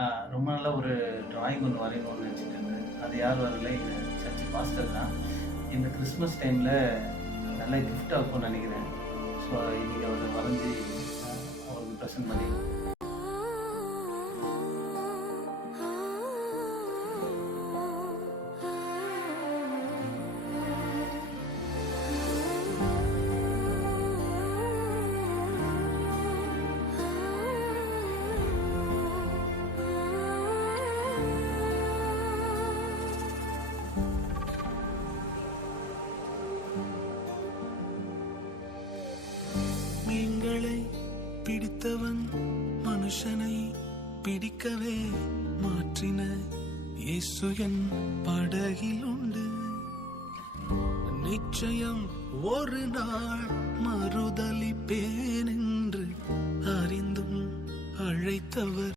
ஆ ரொம்ப நாளா ஒரு டிராயிங் ஒண்ணு வரையணும்னு நெனச்சுட்டு இருந்தேன். அது யார் வரல, எங்க சர்ச் பாஸ்டர் தான். இந்த கிறிஸ்மஸ் டைம்ல நல்ல கிஃப்ட்டா இருக்கும்னு நெனைக்கிறேன். ஸோ இன்னைக்கு அவரு வரைஞ்சு அவருக்கு பிரசன்ட் பண்ணி மீன்களை பிடித்தவன் மனுஷனை பிடிக்கவே மாற்றின இயேசு என் படகில் உண்டு. நிச்சயம் ஒரு நாள் மறுதலிப்பேன் என்று அறிந்தும் அழைத்தவர்